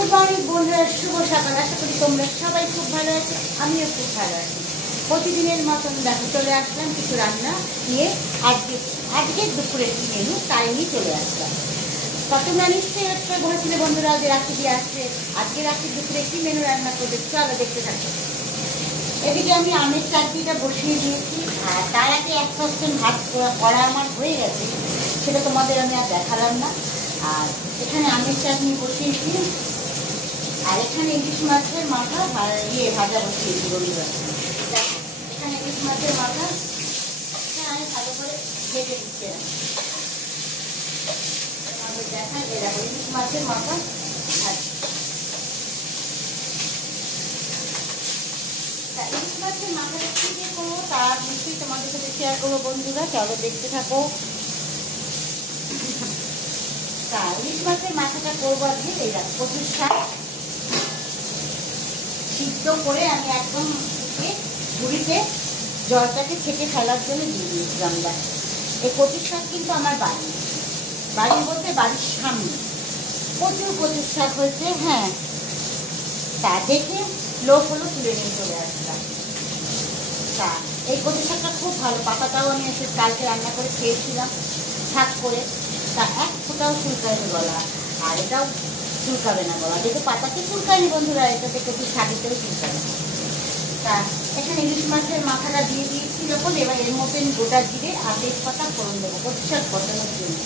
Good morning বন্ধুরা, শুভ সকাল। আশা করি তোমরা সবাই খুব ভালো আছো, আমিও খুব ভালো আছি। প্রতিদিনের মতন দেখো চলে আসলাম কিছু রান্না নিয়ে। আজকে দুপুরের মেনু তাই নিয়ে চলে আসলাম। তোমরা নিশ্চয়ই আজকে বলেছিলে বন্ধুরা যে রাখি দিয়ে আসছে, আজকে রাখির দুপুরে কি মেনু রান্না করবে, চলো দেখতে থাকো। এদিকে আমি আমের চাটনিটা বসিয়ে দিয়েছি, আর তার আগে 1% ভাত করা আমার হয়ে গেছে, সেটা তোমাদের আমি আর দেখালাম না। আর এখানে আমের চাটনি বসিয়েছি, আর এখানে ইলিশ মাছের মাথা ভাজা বসিয়েছি রবিবার। এখানে ইলিশ মাছের মাথা আমি ভালো করে ভেজে দিচ্ছি। তোমাদের দেখাই, এরকম ইলিশ মাছের মাথা ইলিশ মাছের মাথাটা কি দিয়ে করবো তার নিশ্চয়ই তোমাদের সাথে শেয়ার করবো বন্ধুরা, চলো দেখতে থাকো। ইলিশ মাছের মাথাটা করবো আজকে এই কচুর শাক সিদ্ধ করে আমি একদম ঝুড়িতে জলটাকে ছেঁকে ফেলার জন্য দিয়ে দিয়েছিলাম। এই কচুর শাক কিন্তু আমার বাড়ি বলতে বাড়ির সামনে প্রচুর কচুর শাক হয়েছে। হ্যাঁ, তা দেখে লোক হলো তুলে নিয়ে চলে আসলাম। তা এই কচুর শাকটা খুব ভালো, পাতাটাও আমি এসে কালকে রান্না করে খেয়েছিলাম শাক করে। তা এক ফোটাও চুলকায়নি গলা, আর এটাও চুলকাবে না গলা, যেহেতু পাতাতে চুলকায়নি বন্ধুরা, এটাতে কচুর শাকেতেও চুলকাবে না। তা এখানে ইলিশ মাছের মাথাটা দিয়ে দিয়েছি যখন, এবার এর মধ্যে আমি গোটা জিরে আর তেজপাতা ফোড়ন দেবো কচুর শাক বসানোর জন্য।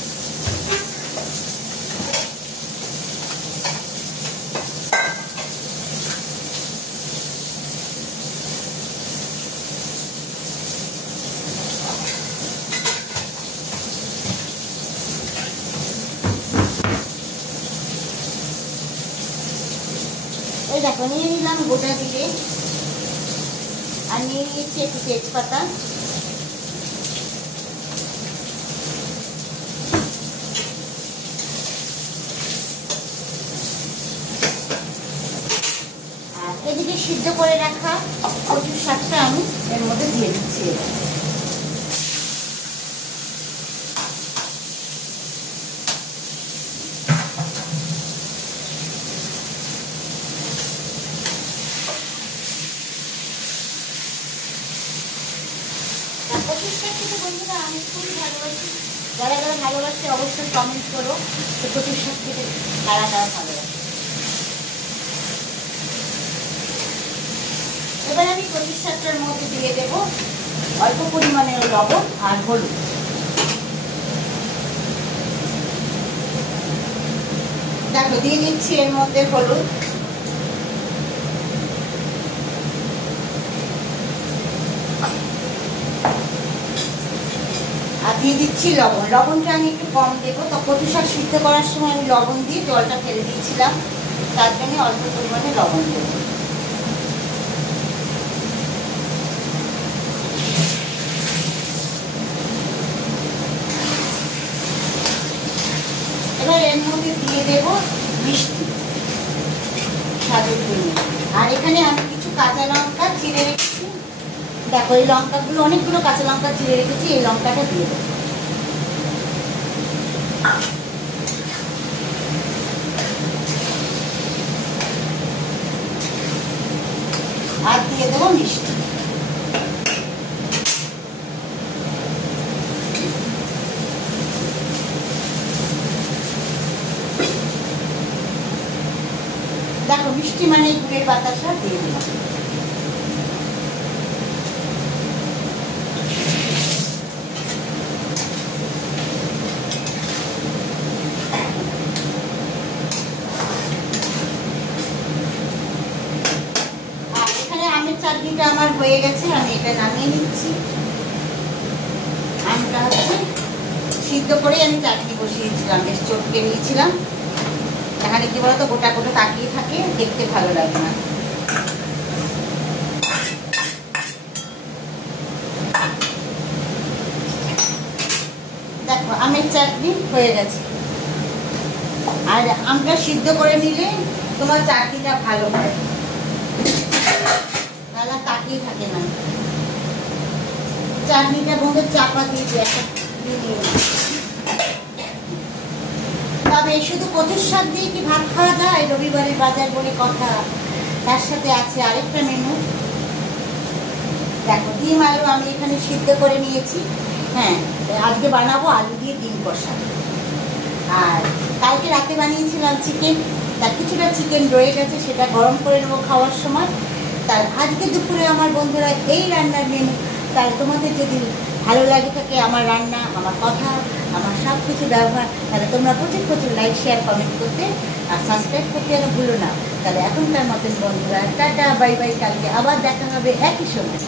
এই দেখো নিয়ে নিলাম গোটা জিরে, আর নিয়ে নিয়েছি একটু তেজপাতা। আর এদিকে সিদ্ধ করে রাখা কচুর শাকটা আমি এর মধ্যে দিয়ে দিচ্ছি। কচুর শাক খেতে বন্ধুরা আমি খুবই ভালোবাসি, যারা যারা ভালোবাসে অবশ্যই কমেন্ট করো তো কচুর শাক খেতে কারা কারা ভালোবাসে। এবার আমি কচুর শাকটার মধ্যে দিয়ে দেবো অল্প পরিমাণে লবণ আর হলুদ। দেখো দিয়ে দিচ্ছি এর মধ্যে হলুদ, আর দিয়ে দিচ্ছি লবণ। লবণটা আমি একটু কম দেবো, তো কচু শাক সিদ্ধ করার সময় আমি লবণ দিয়ে জলটা ফেলে দিয়েছিলাম, তার জন্য অল্প পরিমাণে লবণ দেবো। এবার এর মধ্যে দিয়ে দেবো মিষ্টি স্বাদের জন্য। আর এখানে আমি কিছু কাঁচা লঙ্কা চিড়ে রেখেছি, দেখো এই লঙ্কাগুলো অনেকগুলো কাঁচা লঙ্কা চিড়ে রেখেছি, এই লঙ্কাটা দিয়ে দেবো। আর দিয়ে দেবো মিষ্টি। দেখো মিষ্টি মানে গুড়ের বাতাসা দিয়ে দিলাম। চাটনিটা আমার হয়ে গেছে, আমি এটা নামিয়ে নিচ্ছি। আমটা হচ্ছে সিদ্ধ করে আমি চাটনি বসিয়েছিলাম, বেশ চটকে নিয়েছিলাম। এখানে কি বলতো গোটা গোটা তাকিয়ে থাকে, দেখতে ভালো লাগে না। দেখো আমের চাটনি হয়ে গেছে। আর আমটা সিদ্ধ করে নিলে তোমার চাটনিটা ভালো হয়, তাকিয়ে থাকে না। চাটনিটা বন্ধু চাপা দিয়ে তবে শুধু কচুর শাক দিয়ে কি ভাত খাওয়া যায়? রবিবারের বাজার বলে কথা। তার সাথে আছে আরেকটা মেনু। দেখো, ডিম আলু আমি এখানে সিদ্ধ করে নিয়েছি। হ্যাঁ, আজকে বানাবো আলু দিয়ে ডিম কষা। আর কালকে রাতে বানিয়েছিলাম চিকেন, তার কিছুটা চিকেন রয়ে গেছে, সেটা গরম করে নেবো খাওয়ার সময়। তার আজকে দুপুরে আমার বন্ধুরা এই রান্নার মেনু। তার তোমাদের যদি ভালো লাগে থাকে আমার রান্না, আমার কথা, আমার সব কিছু ব্যবহার, তাহলে তোমরা প্রচুর প্রচুর লাইক, শেয়ার, কমেন্ট করতে আর সাবস্ক্রাইব করতে যেন ভুলো না। তাহলে এখনকার মতন বন্ধুরা টাটা, বাই বাই। কালকে আবার দেখা হবে একই সময়।